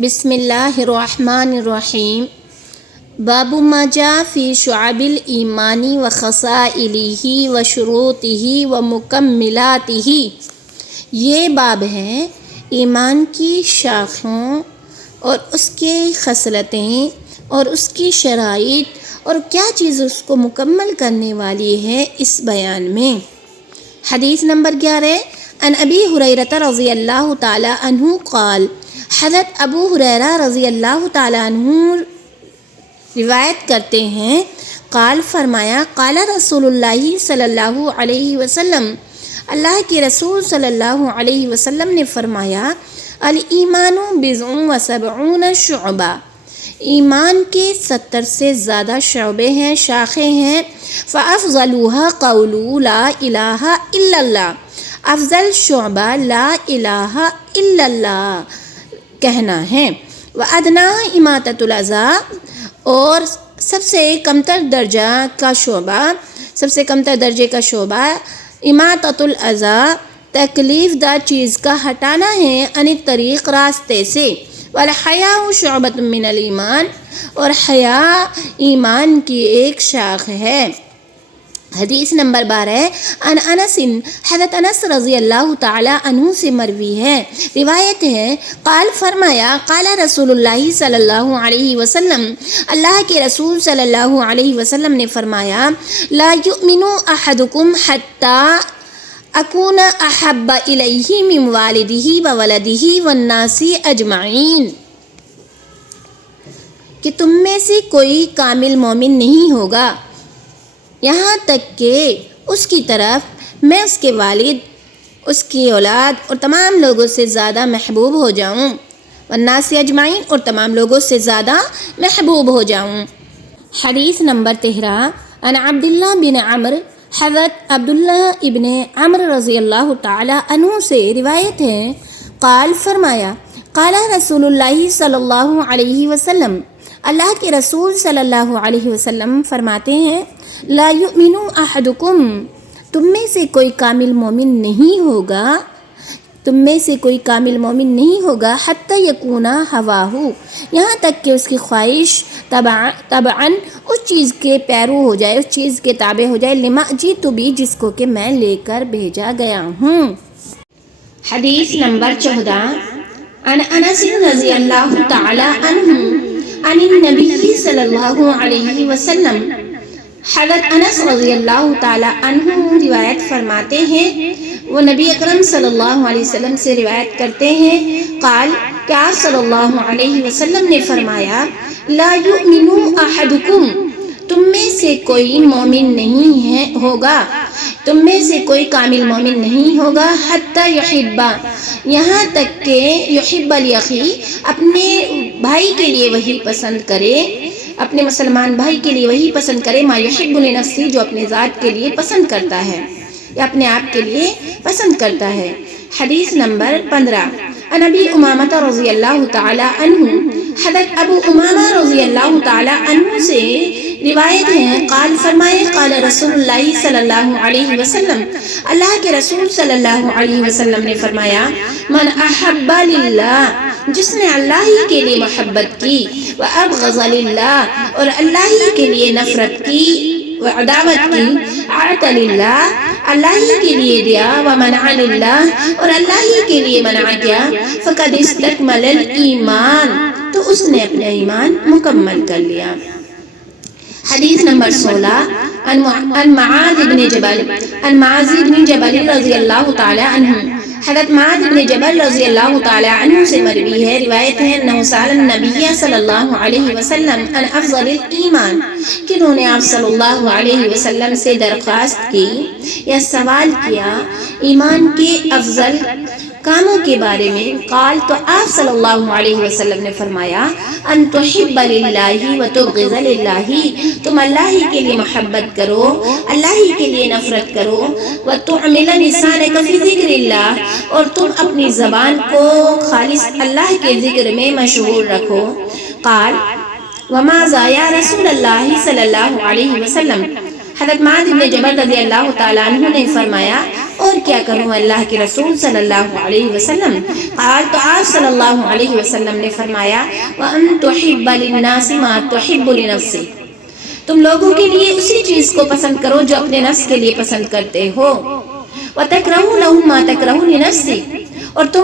بسم اللہ الرحمن الرحیم۔ باب ما جاء فی شعب الایمان و خصائلہ و شروطہ و مکملاتہ۔ یہ باب ہے ایمان کی شاخوں اور اس کے خصلتیں اور اس کی شرائط اور کیا چیز اس کو مکمل کرنے والی ہے اس بیان میں۔ حدیث نمبر 11 عن ابی ہریرہ رضی اللہ تعالی عنہ قال، حضرت ابو ہریرہ رضی اللہ تعالیٰ عنہ روایت کرتے ہیں، قال فرمایا، قال رسول اللہ صلی اللہ علیہ وسلم، اللہ کے رسول صلی اللہ علیہ وسلم نے فرمایا، الایمان بضع و سبعون شعبہ، ایمان کے 70 سے زیادہ شعبے ہیں، شاخیں ہیں۔ فافضلها قول لا الہ الا اللہ، افضل شعبہ لا الہ الا اللہ کہنا ہے۔ وَأَدْنَىٰ إِمَاطَةُ الْأَذَىٰ، اور سب سے کمتر درجے کا شعبہ اماطۃ الأذیٰ، تکلیف دہ چیز کا ہٹانا ہے، عن الطریق، راستے سے۔ وَالْحَیَاءُ شُعْبَةٌ مِّنَ الْإِیمَانِ، اور حیا ایمان کی ایک شاخ ہے۔ حدیث نمبر 12 عن انس، حضرت انس رضی اللہ تعالی عنہ سے مروی ہے، روایت ہے، قال فرمایا، قال رسول اللہ صلی اللہ علیہ وسلم، اللہ کے رسول صلی اللہ علیہ وسلم نے فرمایا، لا یؤمن احدکم حتی اکون احب الیہ من والدہ وولدہ والناس اجمعین، کہ تم میں سے کوئی کامل مومن نہیں ہوگا یہاں تک کہ اس کی طرف میں اس کے والد، اس کی اولاد اور تمام لوگوں سے زیادہ محبوب ہو جاؤں، والناس اجمعین، اور تمام لوگوں سے زیادہ محبوب ہو جاؤں۔ حدیث نمبر 13 عن عبداللہ بن عمر، حضرت عبداللہ ابن عمر رضی اللہ تعالی عنہ سے روایت ہے، قال فرمایا، قال رسول اللہ صلی اللہ علیہ وسلم، اللہ کے رسول صلی اللہ علیہ وسلم فرماتے ہیں، لا یؤمن احدکم، تم میں سے کوئی کامل مومن نہیں ہوگا، حتی یکون ہواہ، یہاں تک کہ اس کی خواہش تبعاً اس چیز کے پیرو ہو جائے، اس چیز کے تابع ہو جائے، لما جئت بہ، جس کو کہ میں لے کر بھیجا گیا ہوں۔ حدیث نمبر 14 عن انس رضی اللہ تعالی عنہ عن النبی صلی اللہ علیہ وسلم، حضرت انس رضی اللہ تعالی عنہ روایت فرماتے ہیں، وہ نبی اکرم صلی اللہ علیہ وسلم سے روایت کرتے ہیں، قال، کہ آپ صلی اللہ علیہ وسلم نے فرمایا، لا یؤمن احدکم، تم میں سے کوئی مومن نہیں ہوگا، تم میں سے کوئی کامل مومن نہیں ہوگا، حتی یحب، یہاں تک کہ یحب لاخی، اپنے بھائی کے لیے وہی پسند کرے، اپنے مسلمان بھائی کے لیے وہی پسند کرے، ما یحب لنفسہ، جو اپنے ذات کے لیے پسند کرتا ہے یا اپنے آپ کے لیے پسند کرتا ہے۔ حدیث نمبر 15 عن ابی امامہ رضی اللہ تعالی عنہ، حضرت ابو امامہ رضی اللہ تعالی عنہ سے روایت ہے، قال فرمائے، قال رسول اللہ صلی اللہ علیہ وسلم، اللہ کے رسول صلی اللہ علیہ وسلم نے فرمایا، من احب للہ، جس نے اللہ ہی کے لیے محبت کی، وابغض للہ، اور اللہ ہی کے لیے نفرت کی، وعداوت کی، اعطى للہ، اللہ ہی کے لیے دیا، ومنع للہ، اور اللہ ہی کے لیے منع کیا، فقد استکمل الایمان، تو اس نے اپنا ایمان مکمل کر لیا۔ حدیث نمبر 16 عن معاذ بن جبل رضی اللہ تعالی عنہ، حضرت معاذ بن جبل رضی اللہ تعالی عنہ سے مروی ہے، روایت ہے، انہ سأل النبی صلی اللہ علیہ وسلم عن افضل الایمان، کہ انہوں نے آپ صلی اللہ علیہ وسلم سے درخواست کی یا سوال کیا ایمان کے افضل کاموں کے بارے میں، قال، تو آپ صلی اللہ علیہ وسلم نے فرمایا، ان تحب للہ وتبغض للہ، تم اللہ ہی کے لیے محبت کرو، اللہ ہی کے لیے نفرت کرو، وتعمل لسانک فی ذکر اللہ، اور تم اپنی زبان کو خالص اللہ کے ذکر میں مشغول رکھو۔ قال، وماذا یا رسول اللہ صلی اللہ علیہ وسلم، حضرت معاذ بن جبل رضی اللہ تعالیٰ عنہ نے فرمایا، اور کیا کروں اللہ کے رسول صلی اللہ علیہ وسلم؟ قال، تو آپ صلی اللہ علیہ وسلم نے فرمایا وَأَن تُحِبَّ لِلنَّاسِ مَا تُحِبُّ لِنَفْسِكَ، تم لوگوں کے لیے اسی چیز کو پسند کرو جو اپنے نفس کے لیے پسند کرتے ہو۔ وَتَكْرَهُ لَهُم مَا تَكْرَهُ لِنَفْسِكَ، اور تم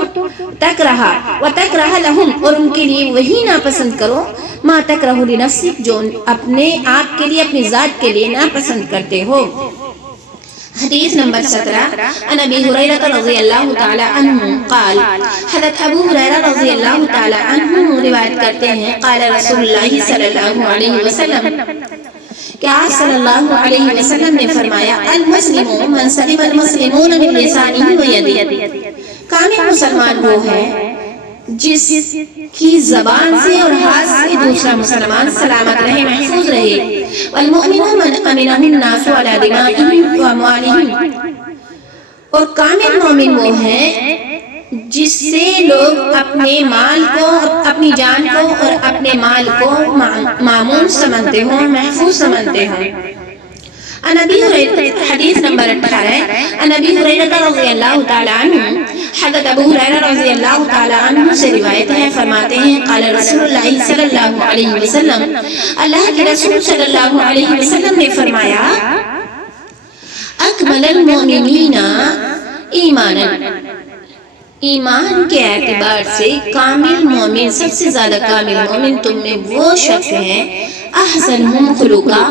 وَتَكْرَهَ لَهُم، اور ان کے لیے وہی ناپسند کرو مَا تَكْرَهُ لِنَفْسِكَ، جو اپنے آپ کے لیے، اپنی ذات کے لیے ناپسند کرتے ہو۔ حدیث نمبر 17، عن ابی ہریرہ رضی اللہ تعالی عنہ قال، حضرت ابو ہریرہ رضی اللہ تعالی عنہ روایت کرتے ہیں، قال رسول اللہ صلی اللہ علیہ وسلم، کہ آپ صلی اللہ علیہ وسلم نے فرمایا المسلم من سلم المسلمون من لسانہ و یدہ، کامل مسلمان وہ ہے جس کی زبان سے اور ہاتھ سے دوسرا مسلمان سلامت رہے، محفوظ رہے۔ والمؤمن من امنہ الناس علی دمائہم و اموالہم، اور کامل مومن وہ ہے جس سے لوگ اپنے مال کو، اپنی جان کو اور اپنے مال کو معمون سمجھتے ہوں، محفوظ سمجھتے ہوں۔ عن ابی ہریرہ، حدیث نمبر 18، عن ابی ہریرہ رضی اللہ تعالی عنہ، حضرت ابو ہریرہ رضی اللہ تعالی عنہ سے روایت ہے، فرماتے ہیں قال رسول اللہ صلی اللہ علیہ وسلم، اللہ کے رسول صلی اللہ علیہ وسلم نے فرمایا اکمل المؤمنین ایمانا، ایمان کے اعتبار سے کامل مومن، سب سے زیادہ کامل مومن تم میں وہ شخص ہے احسنہم خلقا،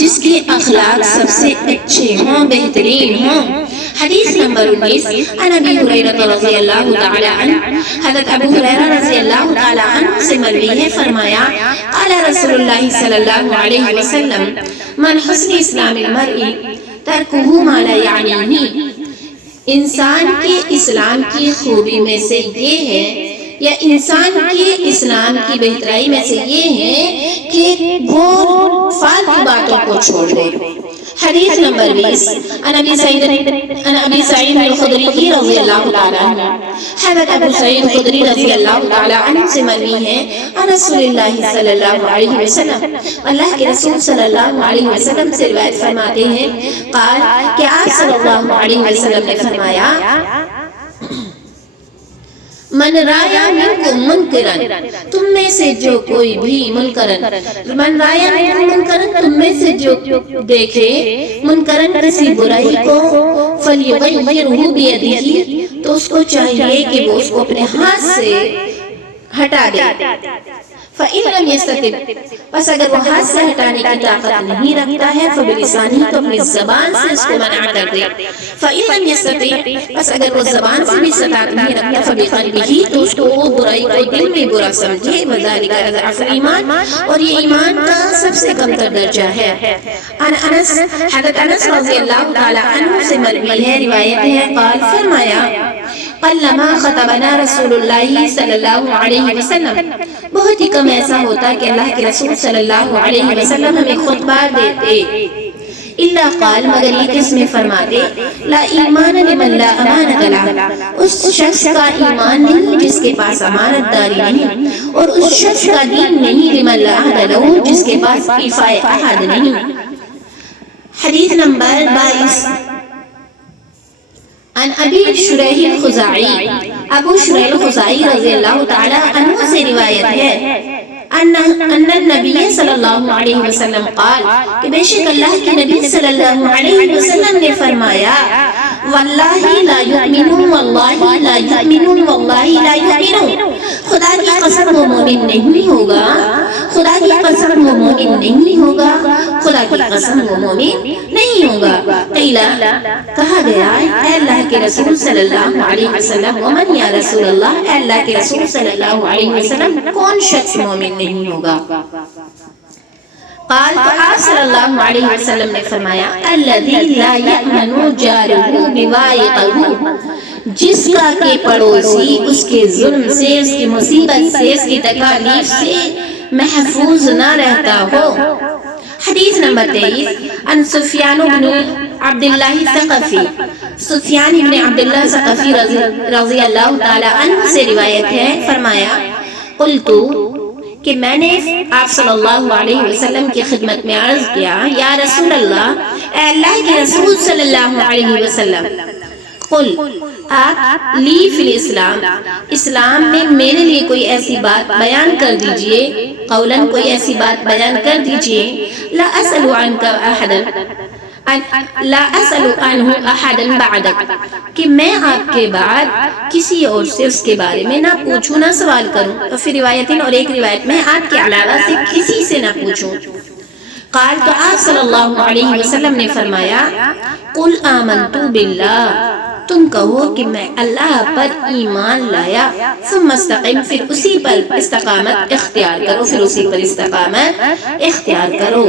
جس کے اخلاق سب سے اچھے ہوں، بہترین ہوں۔ حدیث نمبر 19، عن ابی ہریرہ رضی اللہ تعالی عنہ، حضرت ابو ہریرہ رضی اللہ تعالی عنہ سے مروی ہے، فرمایا قال رسول اللہ صلی اللہ علیہ وسلم، من حسن اسلام المرء ترکہ ما لا یعنیہ، انسان کے اسلام کی خوبی میں سے یہ ہے، یا انسان کے اسلام کی بہترائی میں سے یہ ہے کہ وہ فالتو باتوں کو چھوڑ دے۔ حدیث نمبر 20، عن ابی سعید الخدری رضی اللہ تعالی عنہ، حضرت ابو سعید الخدری رضی اللہ تعالی عنہ سے مروی ہے، عن رسول اللہ صلی اللہ علیہ وسلم، اللہ کے رسول صلی اللہ علیہ وسلم سے روایت فرماتے ہیں، قال، کہ آپ صلی اللہ علیہ وسلم نے فرمایا من رایا منکم منکرن، تم میں سے جو کوئی بھی منکرن، من رایا منکم منکرن، تم میں سے جو دیکھے منکرن کسی برائی کو، فلیغیرہ بیدہ، تو اس کو چاہیے کہ وہ اس کو اپنے ہاتھ سے ہٹا دے۔ فَإِن لَمْ يَسْتَطِعْ، پس اگر وہ ہاتھ سے ہٹانے کی طاقت نہیں رکھتا ہے، فَبِلِسَانِهِ، تو اپنی زبان سے اس کو منع کر دے۔ فَإِن لَمْ يَسْتَطِعْ، پس اگر وہ زبان سے بھی استطاعت نہیں رکھتا، فَبِقَلْبِهِ، تو اس کو وہ برائی کو دل میں برا سمجھے، وَذَلِكَ أَضْعَفُ الْإِيمَانِ، اور یہ ایمان کا سب سے کمتر درجہ ہے۔ عن انس، حضرت انس رضی اللہ تعالی عنہ سے مروی ہے، روایت ہے، قال، فرمایا قلما خطبنا رسول اللہ صلی اللہ علیہ وسلم، بہت ہی کم ایسا ہوتا کہ اللہ کے رسول صلی اللہ علیہ وسلم ہمیں خطبہ دیتے، الا قال، مگر یہ کس میں فرماتے، لا ایمان لمن لا امانت لہ، اس شخص کا ایمان نہیں جس کے پاس امانت داری نہیں، اور اس شخص کا دین نہیں لمن لا عہد لہ، جس کے پاس ایفائے عہد نہیں۔ حدیث نمبر 22، عن ابی شریح الخزاعی، ابو شریح الخزاعی رضی اللہ تعالی عنہ سے روایت ہے، ان النبی صلی اللہ علیہ وسلم قال، کہ بے شک اللہ کے نبی صلی اللہ علیہ وسلم نے فرمایا واللہ لا یؤمنون، واللہ لا یؤمنون، واللہ لا یؤمنون، خدا کی قسم وہ مومن نہیں ہوگا، خدا کی قسم وہ مومن نہیں ہوگا، خدا کی قسم وہ مومن نہیں ہوگا۔ قیلا، کہا گیا، اے اللہ کے رسول صلی اللہ علیہ وسلم، ومن یا رسول اللہ، اے اللہ کے رسول صلی اللہ علیہ وسلم، کون شخص مومن نہیں ہوگا؟ قال، تو آپ صلی اللہ علیہ وسلم نے فرمایا الذی لا یأمن جارہ بوائقہ، جس کا کہ پڑوسی اس کے ظلم سے، اس کی مصیبت سے، اس کی تکالیف سے محفوظ نہ رہتا ہو۔ حدیث نمبر 23، عن سفیان بن عبداللہ ثقفی، سفیان بن عبداللہ ثقفی رضی اللہ تعالی عنہ سے روایت ہے، فرمایا قلتو، کہ میں نے آپ صلی اللہ علیہ وسلم کی خدمت میں عرض کیا، یا رسول اللہ، اے اللہ کے رسول صلی اللہ علیہ وسلم، قل آپ لی فی الاسلام اسلام میں میرے لیے کوئی ایسی بات بیان کر دیجئے، قولاً کوئی ایسی بات بیان کر دیجئے، لا اسأل عنک احدا لا اسأل عنہ احدا بعدک کہ میں آپ کے بعد کسی اور سے اس کے بارے میں نہ پوچھوں نہ سوال کروں، تو پھر روایتیں اور ایک روایت میں آپ کے علاوہ سے کسی سے نہ پوچھوں۔ قال تو آپ صلی اللہ علیہ وسلم نے فرمایا قل آمنت باللہ تم کہو کہ میں اللہ پر ایمان لایا، ثم استقم پھر اسی پر استقامت اختیار کرو، پھر اسی پر استقامت اختیار کرو۔